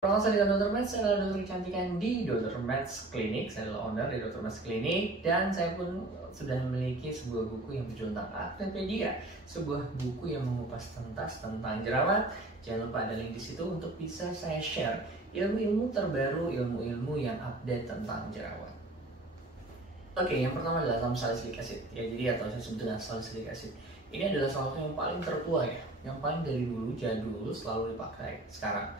Perkenalkan saya Dr. Mats, saya adalah dokter kecantikan di Dr. Mats Clinic. Saya adalah owner di Dr. Mats Clinic dan saya pun sudah memiliki sebuah buku yang berjudul tentang Acnepedia, sebuah buku yang mengupas tuntas tentang jerawat. Jangan lupa ada link di situ untuk bisa saya share ilmu-ilmu terbaru, ilmu-ilmu yang update tentang jerawat. Oke, yang pertama adalah asam salicylic acid. Ya, jadi atau saya sebut dengan salicylic acid. Ini adalah salah satu yang paling tertua ya, yang paling dari dulu jadul selalu dipakai sekarang.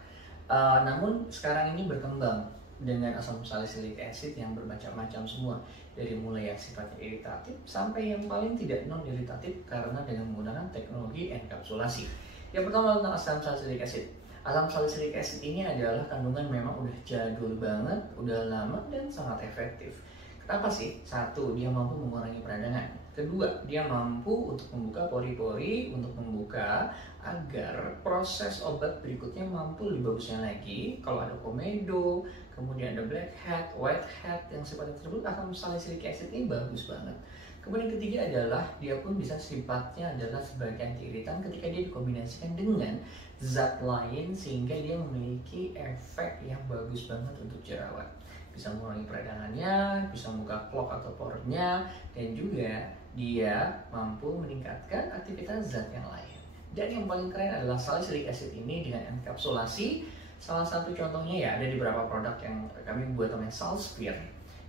Namun sekarang ini berkembang dengan asam salicylic acid yang bermacam-macam semua, dari mulai yang sifatnya iritatif sampai yang paling tidak non iritatif karena dengan menggunakan teknologi enkapsulasi. Yang pertama tentang asam salicylic acid. Asam salicylic acid ini adalah kandungan memang udah jadul banget, udah lama dan sangat efektif. Kenapa sih? Satu, dia mampu mengurangi peradangan. Kedua, dia mampu untuk membuka pori-pori, untuk membuka agar proses obat berikutnya mampu lebih bagusnya lagi. Kalau ada komedo, kemudian ada blackhead, whitehead yang sifatnya tersebut, asam salicylic acid ini bagus banget. Kemudian ketiga adalah dia pun bisa sifatnya adalah sebagai anti-iritan ketika dia dikombinasikan dengan zat lain sehingga dia memiliki efek yang bagus banget untuk jerawat. Bisa mengurangi peradangannya, bisa membuka clog atau pornya, dan juga dia mampu meningkatkan aktivitas zat yang lain. Dan yang paling keren adalah salicylic acid ini dengan enkapsulasi. Salah satu contohnya ya ada di beberapa produk yang kami buat namanya Salsphere.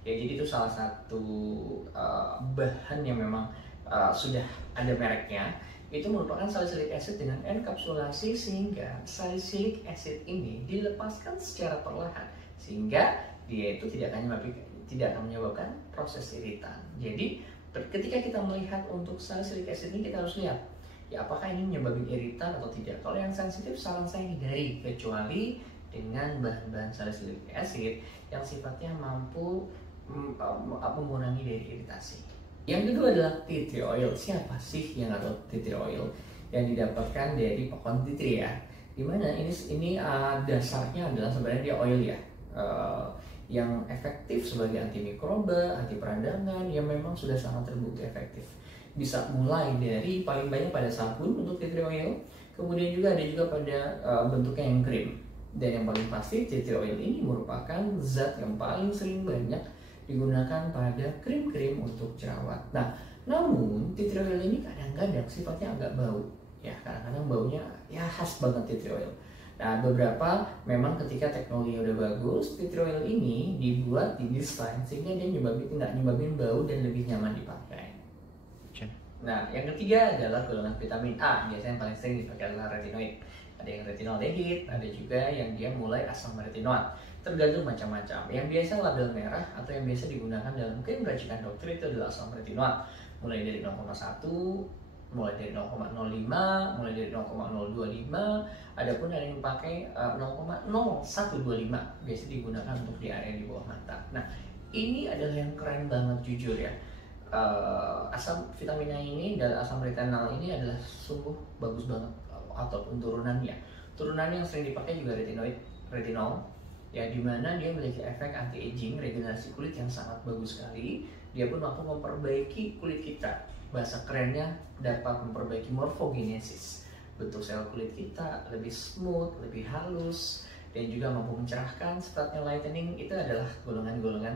Ya, jadi itu salah satu bahan yang memang sudah ada mereknya. Itu merupakan salicylic acid dengan enkapsulasi sehingga salicylic acid ini dilepaskan secara perlahan sehingga dia itu tidak akan menyebabkan proses iritan. Jadi ketika kita melihat untuk salicylic acid ini kita harus lihat ya apakah ini menyebabkan iritan atau tidak. Kalau yang sensitif saran saya hindari kecuali dengan bahan-bahan salicylic acid yang sifatnya mampu mengurangi dari iritasi. Yang kedua adalah tea tree oil. Siapa sih yang nggak tahu tea tree oil? Yang didapatkan dari pohon tea tree ya. Dimana ini dasarnya adalah sebenarnya dia oil ya. Yang efektif sebagai antimikroba, anti peradangan yang memang sudah sangat terbukti efektif. Bisa mulai dari paling banyak pada sabun untuk tea tree oil, kemudian juga ada juga pada bentuknya yang krim. Dan yang paling pasti tea tree oil ini merupakan zat yang paling sering banyak digunakan pada krim-krim untuk jerawat. Nah, namun tea tree oil ini kadang-kadang sifatnya agak bau. Ya, kadang-kadang baunya ya khas banget tea tree oil. Nah, beberapa memang ketika teknologi udah bagus, tea tree oil ini dibuat, didesain sehingga dia nggak nyebabin bau dan lebih nyaman dipakai. Nah, yang ketiga adalah golongan vitamin A. Biasanya yang paling sering dipakai adalah retinoid. Ada yang retinaldehid, ada juga yang dia mulai asam retinoat. Tergantung macam-macam. Yang biasa label merah atau yang biasa digunakan dalam krim racikan dokter itu adalah asam retinoat. Mulai dari 0,1, mulai dari 0,05, mulai dari 0,025, adapun ada yang pakai 0,0125 biasa digunakan untuk di area di bawah mata. Nah, ini adalah yang keren banget jujur ya. Asam vitamin A ini dan asam retinal ini adalah sungguh bagus banget ataupun turunannya. Turunannya yang sering dipakai juga retinol ya, dimana dia memiliki efek anti aging, regenerasi kulit yang sangat bagus sekali. Dia pun mampu memperbaiki kulit kita. Bahasa kerennya dapat memperbaiki morfogenesis. Bentuk sel kulit kita lebih smooth, lebih halus, dan juga mampu mencerahkan, sifatnya lightening. Itu adalah golongan-golongan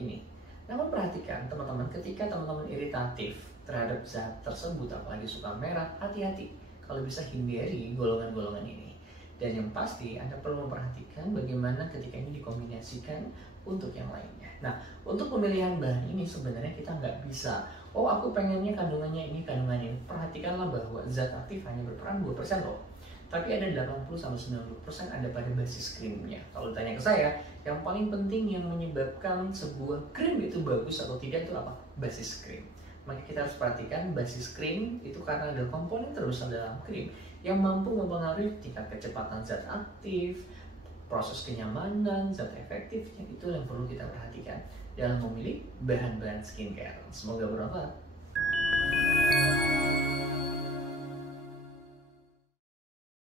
ini. Namun perhatikan teman-teman, ketika teman-teman iritatif terhadap zat tersebut, apalagi suka merah, hati-hati. Kalau bisa hindari golongan-golongan ini. Dan yang pasti Anda perlu memperhatikan bagaimana ketika ini dikombinasikan untuk yang lainnya. Nah, untuk pemilihan bahan ini sebenarnya kita nggak bisa, oh aku pengennya kandungannya ini, kandungannya ini. Perhatikanlah bahwa zat aktif hanya berperan 2% loh. Tapi ada 80-90% ada pada basis krimnya. Kalau ditanya ke saya, yang paling penting yang menyebabkan sebuah krim itu bagus atau tidak itu apa? Basis krim. Maka kita harus perhatikan basis krim itu karena ada komponen terbesar dalam krim yang mampu mempengaruhi tingkat kecepatan zat aktif, proses kenyamanan, zat efektifnya. Itu yang perlu kita perhatikan dalam memilih bahan-bahan skincare. Semoga bermanfaat.